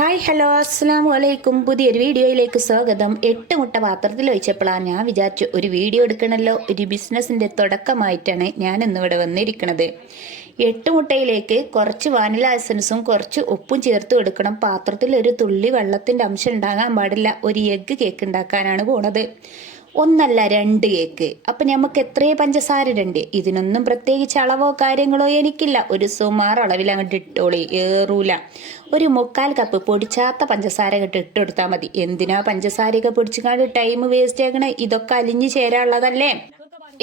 Hi hello അസ്സാം വലൈക്കും പുതിയൊരു വീഡിയോയിലേക്ക് സ്വാഗതം. എട്ട് മുട്ട പാത്രത്തിൽ വെച്ചപ്പോഴാണ് ഞാൻ വിചാരിച്ചു ഒരു വീഡിയോ എടുക്കണമല്ലോ ഒരു ബിസിനസ്സിന്റെ തുടക്കമായിട്ടാണ് ഞാൻ ഇന്നിവിടെ വന്നിരിക്കുന്നത് എട്ട് മുട്ടയിലേക്ക് കുറച്ച് വാനില എസൻസും കുറച്ച് ഉപ്പും ചേർത്ത് കൊടുക്കണം. പാത്രത്തിൽ ഒരു തുള്ളി വെള്ളത്തിന്റെ അംശം ഉണ്ടാകാൻ പാടില്ല. ഒരു എഗ്ഗ് കേക്ക് ഉണ്ടാക്കാനാണ് പോണത്. ഒന്നല്ല രണ്ട് കേക്ക് അപ്പം നമുക്ക് എത്രയേ പഞ്ചസാര ഇടണ്ട്? ഇതിനൊന്നും പ്രത്യേകിച്ച് അളവോ കാര്യങ്ങളോ എനിക്കില്ല. ഒരു സുമാർ അളവിൽ അങ്ങോട്ട് ഇട്ടോളി. ഏറൂല. ഒരു മുക്കാൽ കപ്പ് പൊടിച്ചാത്ത പഞ്ചസാര ഇട്ട് ഇട്ടെടുത്താൽ മതി. എന്തിനാ പഞ്ചസാരയൊക്കെ പൊടിച്ചുകാണ്ട് ടൈം വേസ്റ്റ് ആക്കണേ? ഇതൊക്കെ അലിഞ്ഞു ചേരാനുള്ളതല്ലേ?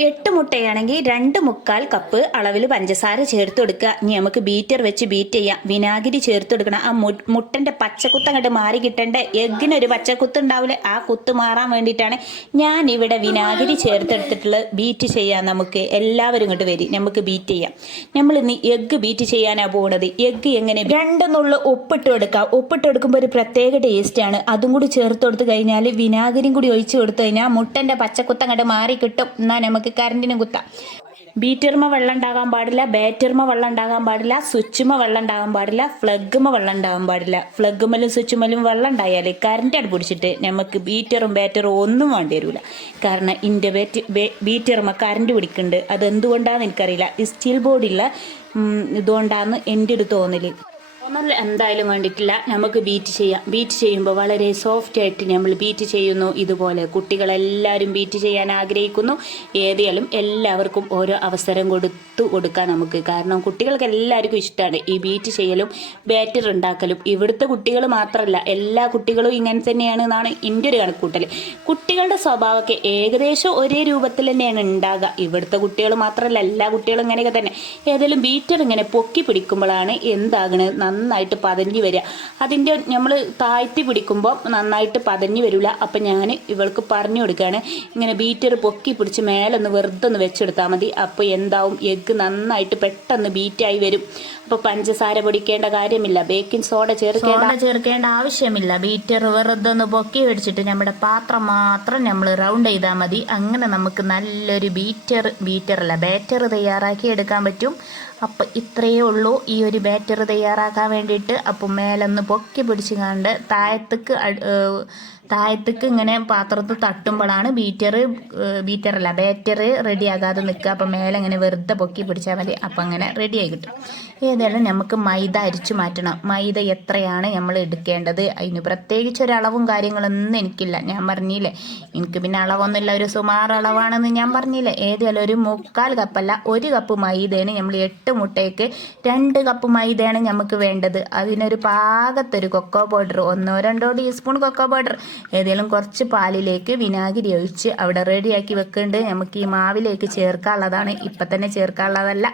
എട്ട് മുട്ടയാണെങ്കിൽ രണ്ട് മുക്കാൽ കപ്പ് അളവിൽ പഞ്ചസാര ചേർത്ത് കൊടുക്കുക. ഇനി നമുക്ക് ബീറ്റർ വെച്ച് ബീറ്റ് ചെയ്യാം. വിനാഗിരി ചേർത്ത് കൊടുക്കണം. ആ മുട്ടന്റെ പച്ചക്കുത്ത് അങ്ങോട്ട് മാറി കിട്ടേണ്ട? എഗ്ഗിനൊരു പച്ചക്കുത്ത് ഉണ്ടാവില്ലേ ആ കുത്ത് മാറാൻ വേണ്ടിയിട്ടാണ് ഞാൻ ഇവിടെ വിനാഗിരി ചേർത്തെടുത്തിട്ടുള്ളത്. ബീറ്റ് ചെയ്യാം നമുക്ക്. എല്ലാവരും ഇങ്ങോട്ട് വരും. നമുക്ക് ബീറ്റ് ചെയ്യാം. നമ്മൾ ഇന്ന് എഗ്ഗ് ബീറ്റ് ചെയ്യാനാണ് പോകുന്നത് എഗ്ഗ് എങ്ങനെ? രണ്ടെന്നുള്ള ഉപ്പിട്ട് കൊടുക്കാം. ഉപ്പിട്ട് കൊടുക്കുമ്പോൾ ഒരു പ്രത്യേക ടേസ്റ്റാണ് അതും കൂടി ചേർത്ത് കൊടുത്ത് കഴിഞ്ഞാൽ വിനാഗിരിയും കൂടി ഒഴിച്ച് കൊടുത്തു കഴിഞ്ഞാൽ മുട്ടന്റെ പച്ചക്കുത്ത് അങ്ങോട്ട് മാറി കിട്ടും. എന്നാൽ നമുക്ക് കറണ്ടിന് കുത്താം. ബീറ്റർമ വെള്ളം ഉണ്ടാകാൻ പാടില്ല ബാറ്റർമ വെള്ളം ഉണ്ടാകാൻ പാടില്ല സ്വിച്ചുമ വെള്ളം ഉണ്ടാകാൻ പാടില്ല ഫ്ലഗ്മ വെള്ളം ഉണ്ടാകാൻ പാടില്ല. ഫ്ലഗ്മലും സ്വിച്ചുമലും വെള്ളം ഉണ്ടായാൽ കറണ്ട് അടി പിടിച്ചിട്ട് നമുക്ക് ബീറ്ററും ബാറ്ററും ഒന്നും വേണ്ടി വരില്ല കാരണം ഇന്റെ ബാറ്റ് ബീറ്റർമ കറണ്ട് പിടിക്കുന്നുണ്ട്. അതെന്തുകൊണ്ടാണെന്ന് എനിക്കറിയില്ല. സ്റ്റീൽ ബോർഡുള്ള ഇതുകൊണ്ടാണെന്ന് എന്റെ ഒരു തോന്നൽ തോന്നൽ എന്തായാലും വേണ്ടിയിട്ടില്ല നമുക്ക് ബീറ്റ് ചെയ്യാം. ബീറ്റ് ചെയ്യുമ്പോൾ വളരെ സോഫ്റ്റ് ആയിട്ട് നമ്മൾ ബീറ്റ് ചെയ്യുന്നു. ഇതുപോലെ കുട്ടികളെല്ലാവരും ബീറ്റ് ചെയ്യാൻ ആഗ്രഹിക്കുന്നു. ഏതായാലും എല്ലാവർക്കും ഓരോ അവസരം കൊടുത്തു കൊടുക്കാം നമുക്ക്. കാരണം കുട്ടികൾക്ക് എല്ലാവർക്കും ഇഷ്ടമാണ് ഈ ബീറ്റ് ചെയ്യലും ബാറ്റർ ഉണ്ടാക്കലും. ഇവിടുത്തെ കുട്ടികൾ മാത്രമല്ല എല്ലാ കുട്ടികളും ഇങ്ങനെ തന്നെയാണ് എന്നാണ് എന്റെ ഒരു കണക്കൂട്ടൽ. കുട്ടികളുടെ സ്വഭാവമൊക്കെ ഏകദേശം ഒരേ രൂപത്തിൽ തന്നെയാണ് ഉണ്ടാകുക. ഇവിടുത്തെ കുട്ടികൾ മാത്രമല്ല എല്ലാ കുട്ടികളും ഇങ്ങനെയൊക്കെ തന്നെ. ഏതായാലും ബീറ്റർ ഇങ്ങനെ പൊക്കി പിടിക്കുമ്പോഴാണ് എന്താകണത്? നന്നായിട്ട് പതഞ്ഞ് വരിക. അതിന്റെ നമ്മൾ താഴ്ത്തി പിടിക്കുമ്പോൾ നന്നായിട്ട് പതഞ്ഞ് വരില്ല അപ്പം ഞാൻ ഇവൾക്ക് പറഞ്ഞു കൊടുക്കുകയാണ് ഇങ്ങനെ ബീറ്റർ പൊക്കി പിടിച്ച് മേലൊന്ന് വെറുതെ ഒന്ന് വെച്ചെടുത്താൽ മതി. അപ്പോൾ എന്താവും? എഗ്ഗ് നന്നായിട്ട് പെട്ടെന്ന് ബീറ്റായി വരും. അപ്പോൾ പഞ്ചസാര പൊടിക്കേണ്ട കാര്യമില്ല. ബേക്കിംഗ് സോഡ ചേർക്കേണ്ട ചേർക്കേണ്ട ആവശ്യമില്ല. ബീറ്റർ വെറുതെ ഒന്ന് പൊക്കി വെടിച്ചിട്ട് നമ്മുടെ പാത്രം മാത്രം നമ്മൾ റൗണ്ട് ചെയ്താൽ മതി. അങ്ങനെ നമുക്ക് നല്ലൊരു ബീറ്റർ ബീറ്റർ അല്ല ബാറ്റർ തയ്യാറാക്കി എടുക്കാൻ പറ്റും. അപ്പം ഇത്രയേ ഉള്ളൂ. ഈ ഒരു ബാറ്റർ തയ്യാറാക്കാൻ വേണ്ടിയിട്ട് അപ്പം മേലൊന്ന് പൊക്കി പിടിച്ച് കണ്ട് താഴത്തേക്ക് താഴത്തേക്ക് ഇങ്ങനെ പാത്രത്തിൽ തട്ടുമ്പോഴാണ് ബീറ്റർ ബീറ്റർ അല്ല ബാറ്റർ റെഡി ആകാതെ നിൽക്കുക. അപ്പം മേലെ ഇങ്ങനെ വെറുതെ പൊക്കി പിടിച്ചാൽ മതി. അപ്പം അങ്ങനെ റെഡി ആയി കിട്ടും. ഏതായാലും നമുക്ക് മൈദ അരിച്ചു മാറ്റണം. മൈദ എത്രയാണ് നമ്മൾ എടുക്കേണ്ടത്? അതിന് പ്രത്യേകിച്ച് ഒരളവും കാര്യങ്ങളൊന്നും എനിക്കില്ല. ഞാൻ പറഞ്ഞില്ലേ എനിക്ക് പിന്നെ അളവൊന്നുമില്ല. ഒരു സുമാർ അളവാണെന്ന് ഞാൻ പറഞ്ഞില്ലേ. ഏതായാലും ഒരു മുക്കാൽ കപ്പല്ല ഒരു കപ്പ് മൈദയാണ് നമ്മൾ എട്ട് മുട്ടയ്ക്ക് രണ്ട് കപ്പ് മൈദയാണ് നമുക്ക് വേണ്ടത്. അതിനൊരു പാകത്തൊരു കൊക്കോ പൗഡർ ഒന്നോ രണ്ടോ ടീസ്പൂൺ കൊക്കോ പൗഡർ ഏതെങ്കിലും കുറച്ച് പാലിലേക്ക് വിനാഗിരി ഒഴിച്ച് അവിടെ റെഡിയാക്കി വെക്കുന്നുണ്ട് നമുക്ക് ഈ മാവിലേക്ക് ചേർക്കാനുള്ളതാണ്. ഇപ്പം തന്നെ ചേർക്കാനുള്ളതല്ല.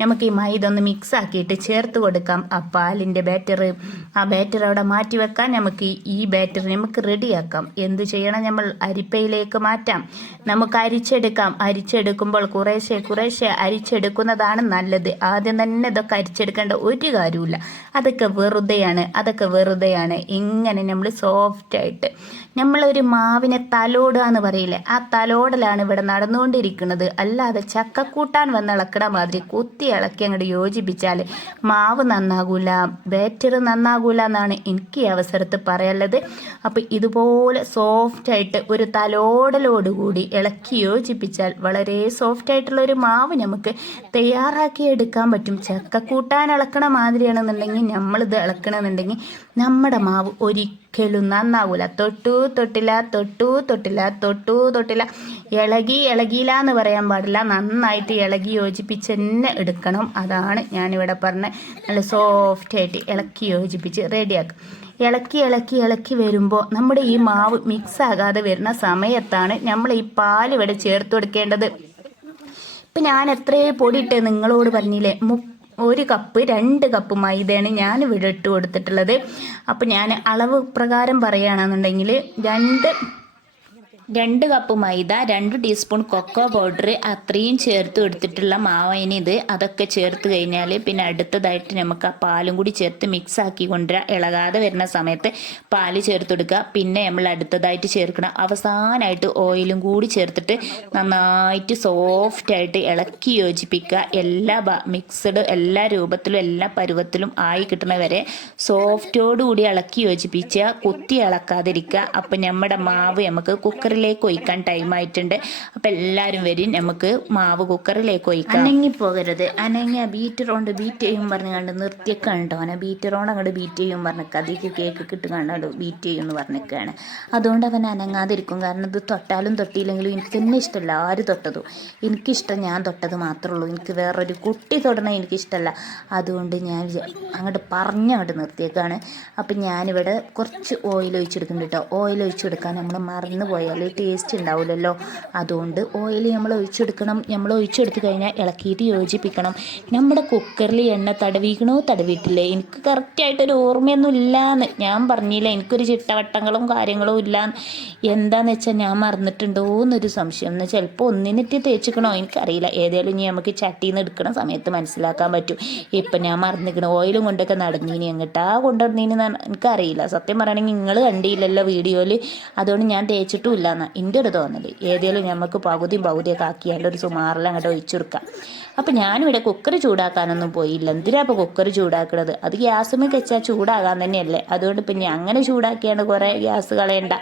നമുക്ക് ഈ മൈദ ഒന്ന് മിക്സ് ആക്കിയിട്ട് ചേർത്ത് കൊടുക്കാം. ആ പാലിന്റെ ബാറ്റർ ആ ബാറ്റർ അവിടെ മാറ്റി വെക്കാൻ നമുക്ക് ഈ ബാറ്റർ നമുക്ക് റെഡിയാക്കാം. എന്ത് ചെയ്യണം നമ്മൾ? അരിപ്പയിലേക്ക് മാറ്റാം. നമുക്ക് അരിച്ചെടുക്കാം. അരിച്ചെടുക്കുമ്പോൾ കുറേശ്ശെ കുറേശ്ശെ അരിച്ചെടുക്കുന്നതാണ് നല്ലത്. ആദ്യം തന്നെ ഇതൊക്കെ അരിച്ചെടുക്കേണ്ട ഒരു കാര്യമില്ല അതൊക്കെ വെറുതെയാണ്. അതൊക്കെ വെറുതെയാണ്. ഇങ്ങനെ നമ്മൾ സോഫ്റ്റായിട്ട് നമ്മളൊരു മാവിനെ തലോടുക എന്ന് പറയില്ലേ? ആ തലോടലാണ് ഇവിടെ നടന്നുകൊണ്ടിരിക്കുന്നത്. അല്ലാതെ ചക്കക്കൂട്ടാൻ വന്ന് ഇളക്കണ മാതിരി കുത്തി ഇളക്കി അങ്ങോട്ട് യോജിപ്പിച്ചാൽ മാവ് നന്നാകൂല ബാറ്റർ നന്നാകൂല എന്നാണ് എനിക്ക് ഈ അവസരത്ത് പറയാനുള്ളത്. അപ്പോൾ ഇതുപോലെ സോഫ്റ്റായിട്ട് ഒരു തലോടലോടുകൂടി ഇളക്കി യോജിപ്പിച്ചാൽ വളരെ സോഫ്റ്റ് ആയിട്ടുള്ള ഒരു മാവ് നമുക്ക് തയ്യാറാക്കി എടുക്കാൻ പറ്റും. ചക്കക്കൂട്ടാൻ ഇളക്കണ മാതിരിയാണെന്നുണ്ടെങ്കിൽ നമ്മളിത് ഇളക്കണമെന്നുണ്ടെങ്കിൽ നമ്മുടെ മാവ് ഒരിക്കലും നന്നാവൂല തൊട്ടു തൊട്ടില്ല തൊട്ടു തൊട്ടില്ല തൊട്ടു തൊട്ടില്ല ഇളകി ഇളകിയില്ല എന്ന് പറയാൻ പാടില്ല. നന്നായിട്ട് ഇളകി യോജിപ്പിച്ച് തന്നെ എടുക്കണം. അതാണ് ഞാനിവിടെ പറഞ്ഞ. നല്ല സോഫ്റ്റായിട്ട് ഇളക്കി യോജിപ്പിച്ച് റെഡിയാക്കും ഇളക്കി ഇളക്കി ഇളക്കി വരുമ്പോൾ നമ്മുടെ ഈ മാവ് മിക്സ് ആകാതെ വരുന്ന സമയത്താണ് നമ്മൾ ഈ പാൽ ഇവിടെ ചേർത്ത് കൊടുക്കേണ്ടത്. ഇപ്പം ഞാൻ എത്രയോ ഇട്ടേ നിങ്ങളോട് പറഞ്ഞില്ലേ? മു ഒരു കപ്പ് രണ്ട് കപ്പ് മൈദയാണ് ഞാൻ ഇവിടെ ഇട്ട് കൊടുത്തിട്ടുള്ളത്. അപ്പോൾ ഞാൻ അളവ് പ്രകാരം പറയുകയാണെന്നുണ്ടെങ്കിൽ രണ്ട് രണ്ട് കപ്പ് മൈദ രണ്ട് ടീസ്പൂൺ കൊക്കോ പൗഡർ അത്രയും ചേർത്ത് എടുത്തിട്ടുള്ള മാവയിന് ഇത് അതൊക്കെ ചേർത്ത് കഴിഞ്ഞാൽ പിന്നെ അടുത്തതായിട്ട് നമുക്ക് ആ പാലും കൂടി ചേർത്ത് മിക്സ് ആക്കി കൊണ്ടുവരിക ഇളകാതെ വരുന്ന സമയത്ത് പാൽ ചേർത്ത് കൊടുക്കുക. പിന്നെ നമ്മൾ അടുത്തതായിട്ട് ചേർക്കണം അവസാനമായിട്ട് ഓയിലും കൂടി ചേർത്തിട്ട് നന്നായിട്ട് സോഫ്റ്റ് ആയിട്ട് ഇളക്കി യോജിപ്പിക്കുക. എല്ലാ മിക്സഡ് എല്ലാ രൂപത്തിലും എല്ലാ പരുവത്തിലും ആയി കിട്ടുന്നവരെ സോഫ്റ്റോടുകൂടി ഇളക്കി യോജിപ്പിച്ച് കുത്തി ഇളക്കാതിരിക്കുക. അപ്പം നമ്മുടെ മാവ് നമുക്ക് കുക്കറിലേക്ക് ഒഴിക്കാൻ ടൈം ആയിട്ടുണ്ട്. അപ്പം എല്ലാരും വരും നമുക്ക് മാവ് കുക്കറിലേക്ക് ഒഴിക്കാം. അനങ്ങി പോകരുത്. അനങ്ങി ബീറ്റർ കൊണ്ട് ബീറ്റ് ചെയ്യും പറഞ്ഞു കണ്ട് നിർത്തിയൊക്കെ ഉണ്ടോ അവനെ ബീറ്റർ കൊണ്ട് അങ്ങോട്ട് ബീറ്റ് ചെയ്യും പറഞ്ഞു അതിലേക്ക് കേക്ക് കിട്ടും കണ്ടോ ബീറ്റ് ചെയ്യും എന്ന് പറഞ്ഞിരിക്കുകയാണ് അതുകൊണ്ട് അവൻ അനങ്ങാതിരിക്കും. കാരണം ഇത് തൊട്ടാലും തൊട്ടിയില്ലെങ്കിലും എനിക്ക് തന്നെ ഇഷ്ടമല്ല. ആര് തൊട്ടതും? എനിക്കിഷ്ടം ഞാൻ തൊട്ടത് മാത്രമേ ഉള്ളൂ. എനിക്ക് വേറൊരു കുട്ടി തൊടണ എനിക്കിഷ്ടമല്ല. അതുകൊണ്ട് ഞാൻ അങ്ങോട്ട് പറഞ്ഞ് അങ്ങോട്ട് നിർത്തിയേക്കാണ്. അപ്പം ഞാനിവിടെ കുറച്ച് ഓയിൽ ഒഴിച്ചെടുക്കുന്നുണ്ട് കേട്ടോ ഓയിൽ ഒഴിച്ചെടുക്കാൻ നമ്മൾ മറന്നു പോയാൽ ടേസ്റ്റ് ഉണ്ടാവില്ലല്ലോ അതുകൊണ്ട് ഓയിൽ നമ്മൾ ഒഴിച്ചെടുക്കണം. നമ്മൾ ഒഴിച്ചെടുത്ത് കഴിഞ്ഞാൽ ഇളക്കിയിട്ട് യോജിപ്പിക്കണം. നമ്മുടെ കുക്കറിൽ എണ്ണ തടവിക്കണോ? തടവിയിട്ടില്ലേ എനിക്ക് കറക്റ്റായിട്ടൊരു ഓർമ്മയൊന്നും ഇല്ലയെന്ന് ഞാൻ പറഞ്ഞില്ല എനിക്കൊരു ചിട്ടവട്ടങ്ങളും കാര്യങ്ങളും ഇല്ല എന്താണെന്ന് വെച്ചാൽ ഞാൻ മറന്നിട്ടുണ്ടോ എന്നൊരു സംശയം എന്നാൽ ചിലപ്പോൾ ഒന്നിനിട്ട് തേച്ചിക്കണോ? എനിക്കറിയില്ല. ഏതായാലും ഇനി നമുക്ക് ചട്ടിയിൽ നിന്ന് എടുക്കണ സമയത്ത് മനസ്സിലാക്കാൻ പറ്റും. ഇപ്പം ഞാൻ മറന്നിരിക്കണം ഓയിലും കൊണ്ടൊക്കെ നടന്നീനി. എങ്ങോട്ടാ കൊണ്ടുവന്നീനി എനിക്കറിയില്ല. സത്യം പറയുകയാണെങ്കിൽ നിങ്ങൾ കണ്ടില്ലല്ലോ വീഡിയോയിൽ അതുകൊണ്ട് ഞാൻ തേച്ചിട്ടും ഇല്ലാന്ന് എന്റെ ഒരു തോന്നൽ ഏതെങ്കിലും നമുക്ക് പകുതിയും പകുതിയൊക്കെ ആക്കിയാലും ഒരു സുമാറിൽ അങ്ങോട്ട് ഒഴിച്ചു കൊടുക്കാം അപ്പം ഞാനിവിടെ കുക്കർ ചൂടാക്കാനൊന്നും പോയില്ല. എന്തിനാ ഇപ്പോൾ കുക്കർ ചൂടാക്കണത്? അത് ഗ്യാസുമേ വെച്ചാൽ ചൂടാകാൻ തന്നെയല്ലേ. അതുകൊണ്ട് പിന്നെ അങ്ങനെ ചൂടാക്കിയാണ് കുറേ ഗ്യാസ് കളയണ്ട.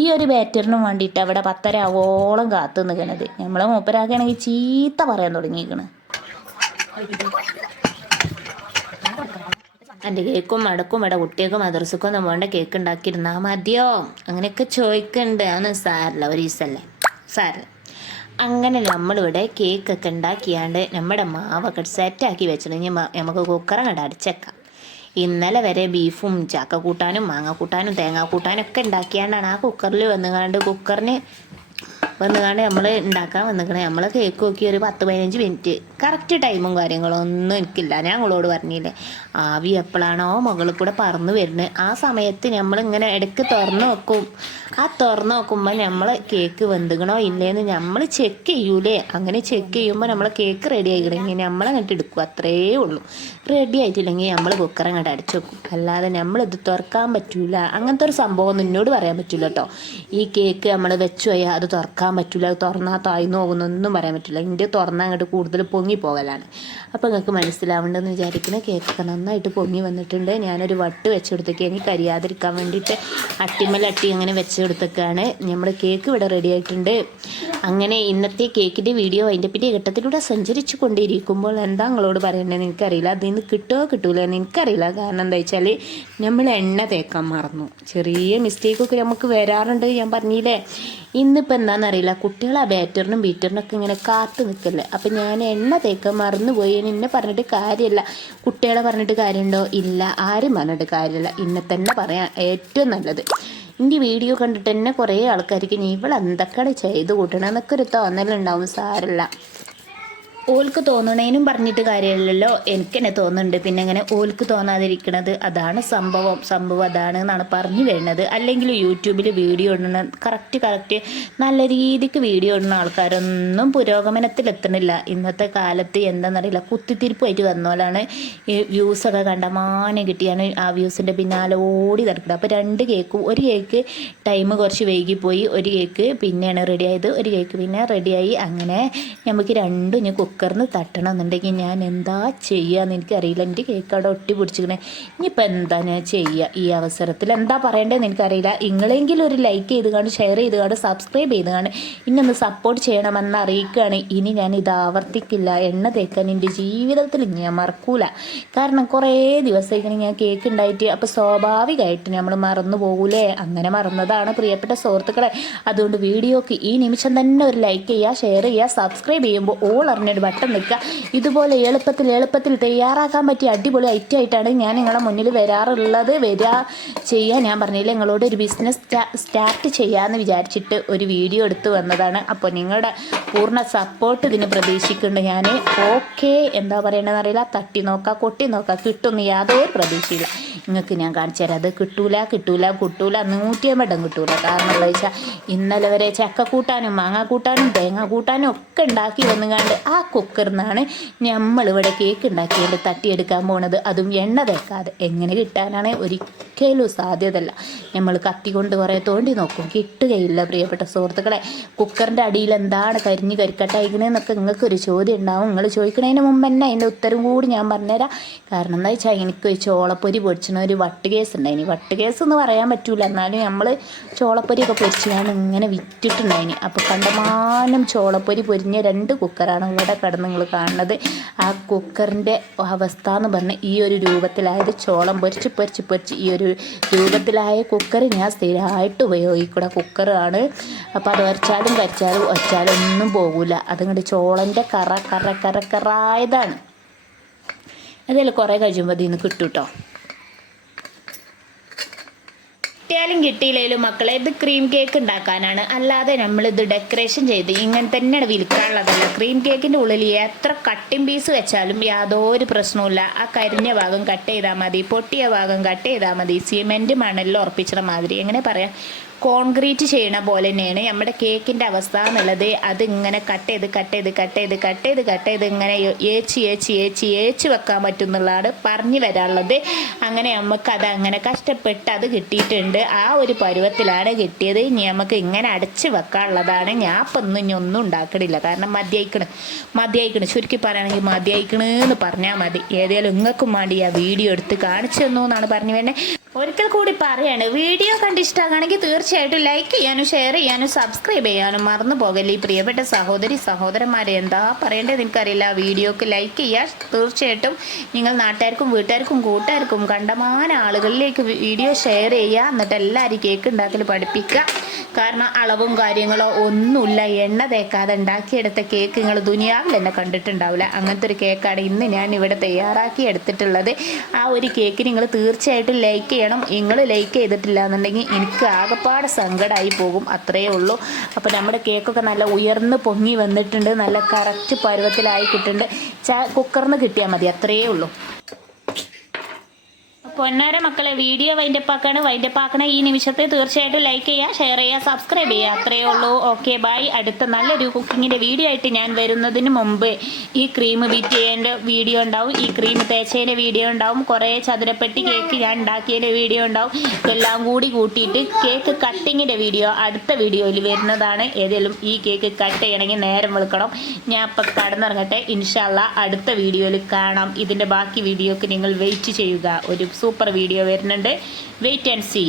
ഈ ഒരു ബാറ്ററിനും വേണ്ടിയിട്ട് അവിടെ പത്തര ആവോളം കാത്തു നിൽക്കണത് നമ്മളെ മൂപ്പരാക്കുകയാണെങ്കിൽ ചീത്ത പറയാൻ തുടങ്ങിയിരിക്കണ് എന്റെ കേക്കും മടക്കും ഇവിടെ കുട്ടികൾക്കും മദർസക്കും ഒന്നും വേണ്ട കേക്ക് ഉണ്ടാക്കിയിരുന്നാൽ മതിയോ? അങ്ങനെയൊക്കെ ചോദിക്കുന്നുണ്ട് അതൊന്നും സാരില്ല ഒരു ദിവസമല്ലേ സാരില്ല. അങ്ങനെ നമ്മളിവിടെ കേക്കൊക്കെ ഉണ്ടാക്കിയാണ്ട് നമ്മുടെ മാവൊക്കെ സെറ്റാക്കി വെച്ചിട്ടുണ്ടെങ്കിൽ നമുക്ക് കുക്കറങ്ങോട്ട് അടിച്ചേക്കാം. ഇന്നലെ വരെ ബീഫും ചക്ക കൂട്ടാനും മാങ്ങ കൂട്ടാനും തേങ്ങ കൂട്ടാനും ഒക്കെ ഉണ്ടാക്കിയാണ്ടാണ് ആ കുക്കറിൽ വന്നുകൊണ്ട് കുക്കറിന് വന്നുകാണ്ട് നമ്മൾ ഉണ്ടാക്കാൻ വന്നിക്കണേ. നമ്മൾ കേക്ക് നോക്കി ഒരു പത്ത് പതിനഞ്ച് മിനിറ്റ് കറക്റ്റ് ടൈമും കാര്യങ്ങളും ഒന്നും എനിക്കില്ല. ഞാൻ അവളോട് പറഞ്ഞില്ലേ ആവി എപ്പോഴാണോ മുകളിൽ കൂടെ പറന്ന് വരുന്നത് ആ സമയത്ത് നമ്മളിങ്ങനെ ഇടയ്ക്ക് തുറന്ന് നോക്കും. ആ തുറന്ന് നോക്കുമ്പോൾ നമ്മൾ കേക്ക് വെന്തുകണോ ഇല്ലേന്ന് നമ്മൾ ചെക്ക് ചെയ്യൂലേ. അങ്ങനെ ചെക്ക് ചെയ്യുമ്പോൾ നമ്മൾ കേക്ക് റെഡി ആയിക്കണമെങ്കിൽ നമ്മൾ അങ്ങോട്ട് എടുക്കും. അത്രേ ഉള്ളൂ. റെഡി ആയിട്ടില്ലെങ്കിൽ നമ്മൾ കുക്കർ അങ്ങോട്ട് അടച്ചു വെക്കും. അല്ലാതെ നമ്മളിത് തുറക്കാൻ പറ്റൂല. അങ്ങനത്തെ ഒരു സംഭവം ഒന്നും എന്നോട് പറയാൻ പറ്റൂല കേട്ടോ ഈ കേക്ക് നമ്മൾ വെച്ചു പോയാൽ അത് തുറക്കാൻ പറ്റൂല. അത് തുറന്നാൽ താഴ്ന്നു പോകുന്നൊന്നും പറയാൻ പറ്റില്ല എന്റെ തുറന്നാൽ അങ്ങോട്ട് കൂടുതൽ പൊങ്ങി പോകലാണ് അപ്പോൾ നിങ്ങൾക്ക് മനസ്സിലാവേണ്ടെന്ന് വിചാരിക്കുന്നത് കേക്കൊക്കെ നന്നായിട്ട് പൊങ്ങി വന്നിട്ടുണ്ട്. ഞാനൊരു വട്ട് വെച്ചെടുത്തേക്ക് എനിക്ക് കരിയാതിരിക്കാൻ വേണ്ടിയിട്ട് അട്ടിമലട്ടി അങ്ങനെ വെച്ചെടുത്തേക്കാണ് നമ്മുടെ കേക്ക് ഇവിടെ റെഡി ആയിട്ടുണ്ട്. അങ്ങനെ ഇന്നത്തെ കേക്കിന്റെ വീഡിയോ അതിന്റെ പിന്നെ ഘട്ടത്തിലൂടെ സഞ്ചരിച്ചു കൊണ്ടിരിക്കുമ്പോൾ എന്താ നിങ്ങളോട് പറയേണ്ടതെന്ന് എനിക്കറിയില്ല അതിൽ നിന്ന് കിട്ടുമോ കിട്ടൂല? എന്ന് എനിക്കറിയില്ല കാരണം എന്താ വെച്ചാൽ നമ്മൾ എണ്ണ തേക്കാൻ മറന്നു. ചെറിയ മിസ്റ്റേക്കൊക്കെ നമുക്ക് വരാറുണ്ട്. ഞാൻ പറഞ്ഞില്ലേ? ഇന്നിപ്പോൾ എന്താണെന്നറിയില്ല കുട്ടികൾ ആ ബാറ്ററിനും ബീറ്ററിനൊക്കെ ഇങ്ങനെ കാത്തു നിൽക്കല്ലേ. അപ്പം ഞാൻ എണ്ണ തേക്കാൻ മറന്നുപോയി. എന്നെ പറഞ്ഞിട്ട് കാര്യമില്ല. കുട്ടികളെ പറഞ്ഞിട്ട് കാര്യമുണ്ടോ? ഇല്ല. ആരും പറഞ്ഞിട്ട് കാര്യമില്ല. ഇന്നെ തന്നെ പറയാം ഏറ്റവും നല്ലത്. എന്റെ വീഡിയോ കണ്ടിട്ട് തന്നെ കുറേ ആൾക്കാർക്ക് ഇനി ഇവളെന്തൊക്കെയാണ് ചെയ്ത് കൂട്ടണമെന്നൊക്കെ ഒരു തോന്നലുണ്ടാവും സാരല്ല. ഓൽക്ക് തോന്നണേനും പറഞ്ഞിട്ട് കാര്യമില്ലല്ലോ എനിക്കെന്നെ തോന്നുന്നുണ്ട്. പിന്നെ ഇങ്ങനെ ഓൽക്ക് തോന്നാതിരിക്കണത് അതാണ് സംഭവം. സംഭവം അതാണ് എന്നാണ് പറഞ്ഞു വരുന്നത്. അല്ലെങ്കിൽ യൂട്യൂബിൽ വീഡിയോ ഇടുന്ന കറക്റ്റ് കറക്റ്റ് നല്ല രീതിക്ക് വീഡിയോ ഇടുന്ന ആൾക്കാരൊന്നും പുരോഗമനത്തിലെത്തണില്ല. ഇന്നത്തെ കാലത്ത് എന്താണെന്നറിയില്ല കുത്തിത്തിരിപ്പായിട്ട് വന്നോലാണ് ഈ വ്യൂസൊക്കെ കണ്ടമാനം കിട്ടിയാണ് ആ വ്യൂസിന്റെ പിന്നാലെ ഓടി നടക്കുന്നത് അപ്പോൾ രണ്ട് കേക്കും ഒരു കേക്ക് ടൈം കുറച്ച് വൈകിപ്പോയി ഒരു കേക്ക് പിന്നെയാണ് റെഡിയായത് ഒരു കേക്ക് പിന്നെ റെഡിയായി അങ്ങനെ നമുക്ക് രണ്ടും ഇനി കുക്കറിന് തട്ടണം എന്നുണ്ടെങ്കിൽ ഞാൻ എന്താ ചെയ്യുകയെന്ന് എനിക്കറിയില്ല. എന്റെ കേക്ക് അവിടെ ഒട്ടി പിടിച്ചിരിക്കണേ. ഇനിയിപ്പോൾ എന്താ ഞാൻ ചെയ്യുക ഈ അവസരത്തിൽ എന്താ പറയേണ്ടതെന്ന് എനിക്കറിയില്ല. നിങ്ങളെങ്കിലും ഒരു ലൈക്ക് ചെയ്ത് കാണും ഷെയർ ചെയ്ത് കാണും സബ്സ്ക്രൈബ് ചെയ്ത് കാണും ഇനി ഒന്ന് സപ്പോർട്ട് ചെയ്യണമെന്ന് അറിയിക്കുകയാണ്. ഇനി ഞാൻ ഇത് ആവർത്തിക്കില്ല. എണ്ണ തേക്കാൻ എന്റെ ജീവിതത്തിൽ ഞാൻ മറക്കൂല. കാരണം കുറേ ദിവസത്തേക്കാണ് ഞാൻ കേക്ക് ഉണ്ടായിട്ട് അപ്പോൾ സ്വാഭാവികമായിട്ട് നമ്മൾ മറന്നു പോകൂലേ? അങ്ങനെ മറന്നതാണ് പ്രിയപ്പെട്ട സുഹൃത്തുക്കളെ. അതുകൊണ്ട് വീഡിയോക്ക് ഈ നിമിഷം തന്നെ ഒരു ലൈക്ക് ചെയ്യുക ഷെയർ ചെയ്യുക സബ്സ്ക്രൈബ് ചെയ്യുമ്പോൾ ഓൾ അറിഞ്ഞൊരു ബട്ടൺ നിൽക്കുക ഇതുപോലെ എളുപ്പത്തിൽ എളുപ്പത്തിൽ തയ്യാറാക്കാൻ പറ്റിയ അടിപൊളി ഐറ്റം ആയിട്ടാണ് ഞാൻ നിങ്ങളെ മുന്നിൽ വരാറുള്ളത്. വരിക ചെയ്യാൻ ഞാൻ പറഞ്ഞില്ല നിങ്ങളോട് ഒരു ബിസിനസ് സ്റ്റാർട്ട് ചെയ്യാമെന്ന് വിചാരിച്ചിട്ട് ഒരു വീഡിയോ എടുത്തു വന്നതാണ്. അപ്പോൾ നിങ്ങളുടെ പൂർണ സപ്പോർട്ട് ഇതിന് പ്രതീക്ഷിക്കുന്നുണ്ട് ഞാൻ ഓക്കെ എന്താ പറയണമെന്ന് അറിയില്ല. തട്ടി നോക്കാം കൊട്ടി നോക്കാം. കിട്ടുമെന്ന് യാതൊരു പ്രതീക്ഷയില്ല. നിങ്ങൾക്ക് ഞാൻ കാണിച്ചു തരാം. അത് കിട്ടൂല കിട്ടൂല കിട്ടൂല നൂറ്റി അമ്പടം കിട്ടൂല. കാരണം എന്താ വെച്ചാൽ ഇന്നലെ വരെ ചക്ക കൂട്ടാനും മാങ്ങ കൂട്ടാനും തേങ്ങ കൂട്ടാനും ഒക്കെ ഉണ്ടാക്കി വന്നു കണ്ട് ആ കുക്കറിനാണ് നമ്മളിവിടെ കേക്ക് ഉണ്ടാക്കിയിട്ട് തട്ടിയെടുക്കാൻ പോണത്. അതും എണ്ണ തേക്കാതെ എങ്ങനെ കിട്ടാനാണ് ഒരിക്കലും സാധ്യതയല്ല. നമ്മൾ കത്തി കൊണ്ട് കുറേ തോണ്ടി നോക്കും. കിട്ടുകയില്ല പ്രിയപ്പെട്ട സുഹൃത്തുക്കളെ. കുക്കറിന്റെ അടിയിൽ എന്താണ് കരിഞ്ഞ് നിങ്ങൾക്ക് നിങ്ങൾക്കൊരു ചോദ്യം ഉണ്ടാവും. നിങ്ങൾ ചോദിക്കണതിന് മുമ്പ് തന്നെ അതിന്റെ ഉത്തരം കൂടി ഞാൻ പറഞ്ഞുതരാം. കാരണം എന്താ വെച്ചാൽ എനിക്ക് ചോളപ്പൊരി ചോളപ്പൊരി പൊടിച്ചിന ഒരു വട്ട് കേസ് ഉണ്ടായിനി വട്ട് കേസ് എന്ന് പറയാൻ പറ്റൂല. എന്നാലും നമ്മൾ ചോളപ്പൊരിയൊക്കെ പൊരിച്ചാണ് ഇങ്ങനെ വിറ്റിട്ടുണ്ടായിനി. അപ്പോൾ കണ്ടമാനം ചോളപ്പൊരി പൊരിഞ്ഞ രണ്ട് കുക്കറാണ് ഇവിടെ കിടന്ന് നിങ്ങൾ കാണുന്നത്. ആ കുക്കറിന്റെ അവസ്ഥ എന്ന് പറഞ്ഞാൽ ഈ ഒരു രൂപത്തിലായത് ചോളം പൊരിച്ച് പൊരിച്ച് പൊരിച്ച് ഈ ഒരു രൂപത്തിലായ കുക്കർ ഞാൻ സ്ഥിരമായിട്ട് ഉപയോഗിക്കുന്ന കുക്കറാണ്. അപ്പോൾ അത് ഒരച്ചാലും കരിച്ചാലും ഒച്ചാലും ഒന്നും പോകില്ല അതുകൊണ്ട് ചോളന്റെ കറ കറ കറ കറായതാണ്. അതിൽ കുറേ കഴിയുമ്പോൾ അതിൽ നിന്ന് കിട്ടും കേട്ടോ കിട്ടിയാലും കിട്ടിയില്ലേലും മക്കളെ ഇത് ക്രീം കേക്ക് ഉണ്ടാക്കാനാണ്. അല്ലാതെ നമ്മൾ ഇത് ഡെക്കറേഷൻ ചെയ്ത് ഇങ്ങനെ തന്നെയാണ് വിൽക്കാനുള്ളതല്ല. ക്രീം കേക്കിന്റെ ഉള്ളിൽ എത്ര കട്ടിംഗ് പീസ് വെച്ചാലും യാതൊരു പ്രശ്നവുമില്ല. ആ കരിഞ്ഞ ഭാഗം കട്ട് ചെയ്താൽ മതി പൊട്ടിയ ഭാഗം കട്ട് ചെയ്താൽ മതി സിമെന്റ് മണലിൽ ഉറപ്പിച്ചിട മാതിരി. എങ്ങനെ പറയാം? കോൺക്രീറ്റ് ചെയ്യണ പോലെ തന്നെയാണ് നമ്മുടെ കേക്കിന്റെ അവസ്ഥ എന്നുള്ളത്. അത് ഇങ്ങനെ കട്ട് ചെയ്ത് കട്ട് ചെയ്ത് കട്ട് ചെയ്ത് കട്ട് ചെയ്ത് കട്ട് ചെയ്ത് ഇങ്ങനെ ഏച്ച് ഏച്ച് ഏച്ച് ഏച്ച് വെക്കാൻ പറ്റും എന്നുള്ളതാണ് പറഞ്ഞു വരാനുള്ളത്. അങ്ങനെ നമുക്ക് അത് അങ്ങനെ കഷ്ടപ്പെട്ട് അത് കിട്ടിയിട്ടുണ്ട്. ആ ഒരു പരുവത്തിലാണ് കിട്ടിയത്. ഇനി നമുക്ക് ഇങ്ങനെ അടച്ച് വെക്കാനുള്ളതാണ്. ഞാൻ ഇപ്പം ഒന്നും ഇനി ഒന്നും ഉണ്ടാക്കണില്ല. കാരണം മതിയായിക്കണ് മതിയായിക്കണ് ചുരുക്കി പറയുകയാണെങ്കിൽ മതിയായിക്കണ് എന്ന് പറഞ്ഞാൽ മതി. ഏതായാലും നിങ്ങൾക്കും വേണ്ടി ആ വീഡിയോ എടുത്ത് കാണിച്ചു തന്നു എന്നാണ് പറഞ്ഞു വേണേ ഒരിക്കൽ കൂടി പറയാണ് വീഡിയോ കണ്ട് ഇഷ്ടമാണെങ്കിൽ തീർച്ചയായിട്ടും ലൈക്ക് ചെയ്യാനും ഷെയർ ചെയ്യാനും സബ്സ്ക്രൈബ് ചെയ്യാനും മറന്നു പോകല്ലേ? ഈ പ്രിയപ്പെട്ട സഹോദരി സഹോദരന്മാരെ എന്താ പറയേണ്ടത് എനിക്കറിയില്ല വീഡിയോക്ക് ലൈക്ക് ചെയ്യുക തീർച്ചയായിട്ടും നിങ്ങൾ നാട്ടുകാർക്കും വീട്ടുകാർക്കും കൂട്ടുകാർക്കും കണ്ടമാന ആളുകളിലേക്ക് വീഡിയോ ഷെയർ ചെയ്യുക. എന്നിട്ട് എല്ലാവരും കേക്ക് ഉണ്ടാക്കൽ പഠിപ്പിക്കുക. കാരണം അളവും കാര്യങ്ങളോ ഒന്നുമില്ല. എണ്ണ തേക്കാതെ ഉണ്ടാക്കിയെടുത്ത കേക്ക് നിങ്ങൾ ദുനിയാവിൽ തന്നെ കണ്ടിട്ടുണ്ടാവില്ല. അങ്ങനത്തെ ഒരു കേക്കാണ് ഇന്ന് ഞാൻ ഇവിടെ തയ്യാറാക്കി എടുത്തിട്ടുള്ളത്. ആ ഒരു കേക്ക് നിങ്ങൾ തീർച്ചയായിട്ടും ലൈക്ക് ചെയ്യണം. നിങ്ങൾ ലൈക്ക് ചെയ്തിട്ടില്ല എന്നുണ്ടെങ്കിൽ എനിക്ക് ആകെപ്പാടെ സങ്കടമായി പോകും. അത്രയേ ഉള്ളൂ. അപ്പോൾ നമ്മുടെ കേക്കൊക്കെ നല്ല ഉയർന്ന് പൊങ്ങി വന്നിട്ടുണ്ട്. നല്ല കറക്റ്റ് പരുവത്തിലായി കിട്ടുന്നുണ്ട് ചാ കുക്കറിന് കിട്ടിയാൽ മതി. അത്രയേ ഉള്ളൂ. പൊന്നാര മക്കളെ വീഡിയോ വൈൻഡപ്പാക്കാണ് വൈൻഡപ്പാക്കണ ഈ നിമിഷത്തെ. തീർച്ചയായിട്ടും ലൈക്ക് ചെയ്യുക ഷെയർ ചെയ്യുക സബ്സ്ക്രൈബ് ചെയ്യുക. അത്രയേ ഉള്ളൂ. ഓക്കെ ബൈ അടുത്ത നല്ലൊരു കുക്കിങ്ങിന്റെ വീഡിയോ ആയിട്ട് ഞാൻ വരുന്നതിന് മുമ്പ് ഈ ക്രീം ബീറ്റ് ചെയ്യേണ്ട വീഡിയോ ഉണ്ടാവും. ഈ ക്രീം തേച്ചതിന്റെ വീഡിയോ ഉണ്ടാവും. കുറേ ചതുരപ്പെട്ടി കേക്ക് ഞാൻ ഉണ്ടാക്കിയതിന്റെ വീഡിയോ ഉണ്ടാവും. എല്ലാം കൂടി കൂട്ടിയിട്ട് കേക്ക് കട്ടിങ്ങിന്റെ വീഡിയോ അടുത്ത വീഡിയോയിൽ വരുന്നതാണ്. ഏതെങ്കിലും ഈ കേക്ക് കട്ട് ചെയ്യണമെങ്കിൽ നേരം വെളുക്കണം. ഞാൻ അപ്പം കടന്നിറങ്ങട്ടെ. ഇൻഷാല്ല അടുത്ത വീഡിയോയിൽ കാണാം. ഇതിന്റെ ബാക്കി വീഡിയോക്ക് നിങ്ങൾ വെയിറ്റ് ചെയ്യുക. ഒരു സൂപ്പർ വീഡിയോ വരുന്നുണ്ട്. Wait and see